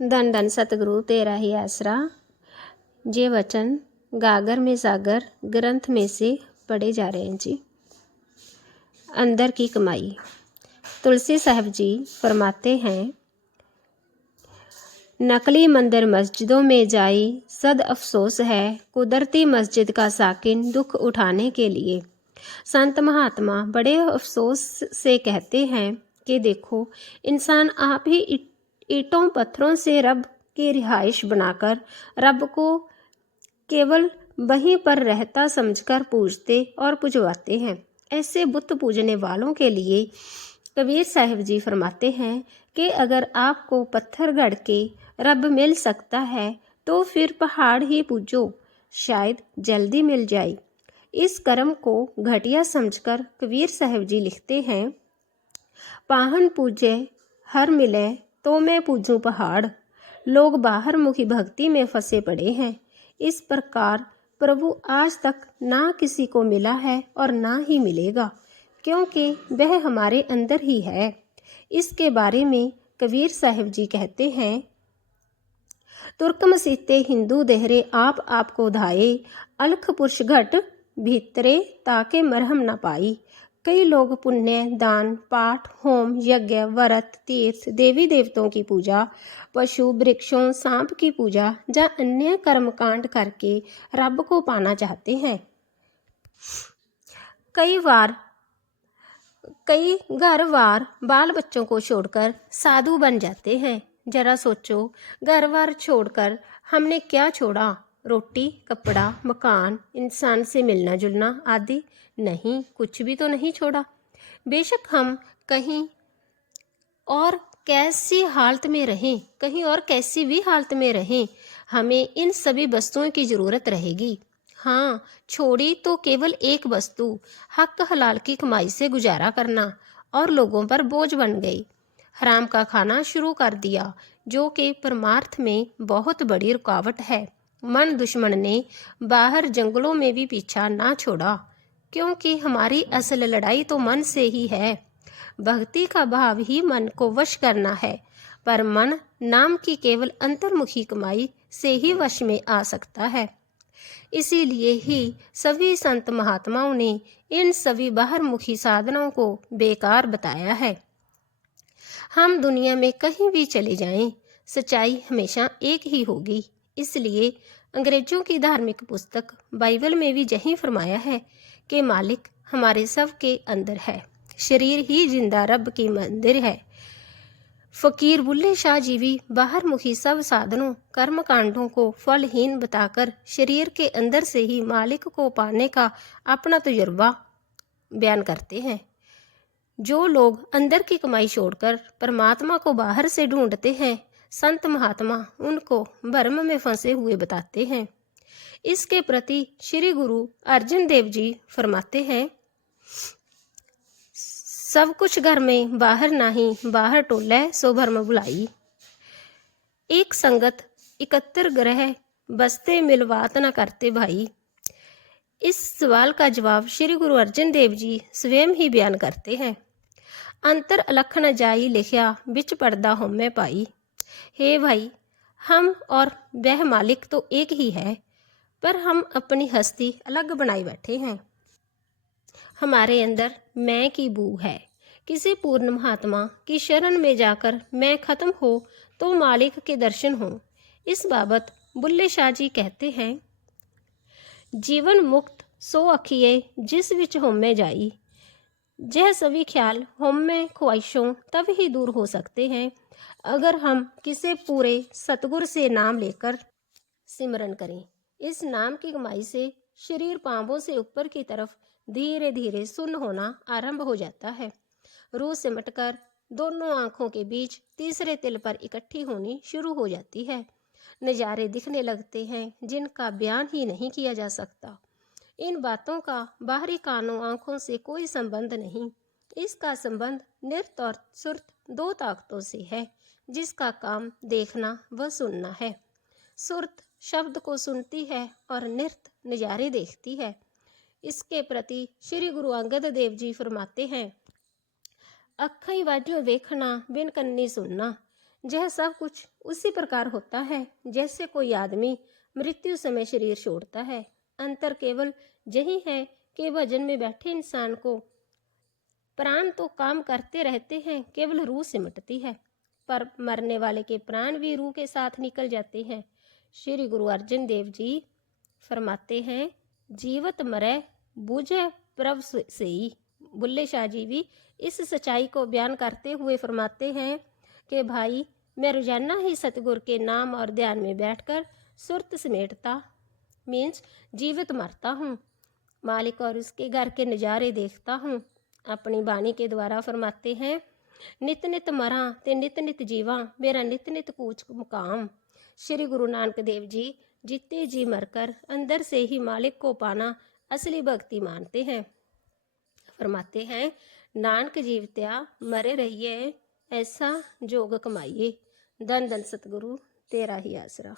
धन धन सतगुरु तेरा ही आसरा। ये वचन गागर में सागर ग्रंथ में से पढ़े जा रहे हैं जी। अंदर की कमाई। तुलसी साहब जी फरमाते हैं, नकली मंदिर मस्जिदों में जाई सद अफसोस है, कुदरती मस्जिद का साकिन दुख उठाने के लिए। संत महात्मा बड़े अफसोस से कहते हैं कि देखो, इंसान आप ही ईंटों पत्थरों से रब की रिहाइश बनाकर रब को केवल वहीं पर रहता समझकर पूजते और पुजवाते हैं। ऐसे बुत पूजने वालों के लिए कबीर साहिब जी फरमाते हैं कि अगर आपको पत्थर गढ़ के रब मिल सकता है तो फिर पहाड़ ही पूजो, शायद जल्दी मिल जाए। इस कर्म को घटिया समझकर कबीर साहिब जी लिखते हैं, पाहन पूजे हर मिले तो मैं पूजूं पहाड़। लोग बाहर मुखी भक्ति में फंसे पड़े हैं। इस प्रकार प्रभु आज तक ना किसी को मिला है और ना ही मिलेगा, क्योंकि वह हमारे अंदर ही है। इसके बारे में कबीर साहिब जी कहते हैं, तुर्क मसीते हिंदू देहरे आप आपको धाये, अलख पुरुष घट भीतरे ताके मरहम न पाई। कई लोग पुण्य दान पाठ होम यज्ञ व्रत तीर्थ देवी देवताओं की पूजा पशु वृक्षों सांप की पूजा या अन्य कर्मकांड करके रब को पाना चाहते हैं। कई घर वार बाल बच्चों को छोड़कर साधु बन जाते हैं। जरा सोचो, घर वार छोड़कर हमने क्या छोड़ा? रोटी कपड़ा मकान इंसान से मिलना जुलना आदि? नहीं, कुछ भी तो नहीं छोड़ा। बेशक हम कहीं और कैसी हालत में रहें, कहीं और कैसी भी हालत में रहें, हमें इन सभी वस्तुओं की ज़रूरत रहेगी। हाँ, छोड़ी तो केवल एक वस्तु, हक हलाल की कमाई से गुजारा करना, और लोगों पर बोझ बन गई। हराम का खाना शुरू कर दिया, जो कि परमार्थ में बहुत बड़ी रुकावट है। मन दुश्मन ने बाहर जंगलों में भी पीछा ना छोड़ा, क्योंकि हमारी असल लड़ाई तो मन से ही है। भक्ति का भाव ही मन को वश करना है, पर मन नाम की केवल अंतर्मुखी कमाई से ही वश में आ सकता है। इसीलिए ही सभी संत महात्माओं ने इन सभी बाहरमुखी साधनों को बेकार बताया है। हम दुनिया में कहीं भी चले जाएं, सच्चाई हमेशा एक ही होगी। इसलिए अंग्रेजों की धार्मिक पुस्तक बाइबल में भी यही फरमाया है कि मालिक हमारे सब के अंदर है, शरीर ही जिंदा रब की मंदिर है। फकीर बुल्ले शाह जी भी बाहरमुखी सब साधनों कर्म कांडों को फलहीन बताकर शरीर के अंदर से ही मालिक को पाने का अपना तजुर्बा बयान करते हैं। जो लोग अंदर की कमाई छोड़कर परमात्मा को बाहर से ढूंढते हैं, संत महात्मा उनको भ्रम में फंसे हुए बताते हैं। इसके प्रति श्री गुरु अर्जन देव जी फरमाते हैं, सब कुछ घर में बाहर नहीं, बाहर टोले सो भरम बुलाई। एक संगत 71 ग्रह बसते मिलवात न करते भाई। इस सवाल का जवाब श्री गुरु अर्जन देव जी स्वयं ही बयान करते हैं। अंतर अलख न जाई लिखिया बिच पर्दा होमे पाई। हे भाई, हम और वह मालिक तो एक ही है, पर हम अपनी हस्ती अलग बनाए बैठे हैं। हमारे अंदर मैं की बू है। किसी पूर्ण महात्मा की शरण में जाकर मैं खत्म हो तो मालिक के दर्शन हो। इस बाबत बुल्ले शाह जी कहते हैं, जीवन मुक्त सो अखिए जिस विच होमे जाई। यह सभी ख्याल होमे ख्वाहिशों तब ही दूर हो सकते हैं अगर हम किसी पूरे सतगुर से नाम लेकर सिमरन करें। इस नाम की कमाई से शरीर पांवों से ऊपर की तरफ धीरे धीरे सुन्न होना आरंभ हो जाता है। रूह सिमटकर दोनों आंखों के बीच तीसरे तिल पर इकट्ठी होनी शुरू हो जाती है। नज़ारे दिखने लगते हैं जिनका बयान ही नहीं किया जा सकता। इन बातों का बाहरी कानों आंखों से कोई संबंध नहीं। इसका संबंध नृत्य और सुरत दो ताकतों से है, जिसका काम देखना व सुनना है। सुरत शब्द को सुनती है और नृत्य नज़ारे देखती है। इसके प्रति श्री गुरु अंगद देव जी फरमाते हैं, अखई वाजो देखना बिन कन्नी सुनना। यह सब कुछ उसी प्रकार होता है जैसे कोई आदमी मृत्यु समय शरीर छोड़ता है। अंतर केवल यही है कि भजन में बैठे इंसान को प्राण तो काम करते रहते हैं, केवल रूह सिमटती है, पर मरने वाले के प्राण भी रूह के साथ निकल जाते हैं। श्री गुरु अर्जन देव जी फरमाते हैं, जीवत मरे बूझे प्रभ सेई। बुल्ले शाह जी भी इस सच्चाई को बयान करते हुए फरमाते हैं कि भाई, मैं रोजाना ही सतगुरु के नाम और ध्यान में बैठकर सुरत समेटता मीन्स जीवित मरता हूँ, मालिक और उसके घर के नज़ारे देखता हूँ। अपनी बाणी के द्वारा फरमाते हैं, नित नित मरा ते नित नित जीवा, मेरा नित नित कूच मुकाम। श्री गुरु नानक देव जी जीते जी मरकर अंदर से ही मालिक को पाना असली भक्ति मानते हैं। फरमाते हैं, नानक जीवत्या मरे रहिए, ऐसा जोग कमाइए। धन धन सतगुरु तेरा ही आसरा।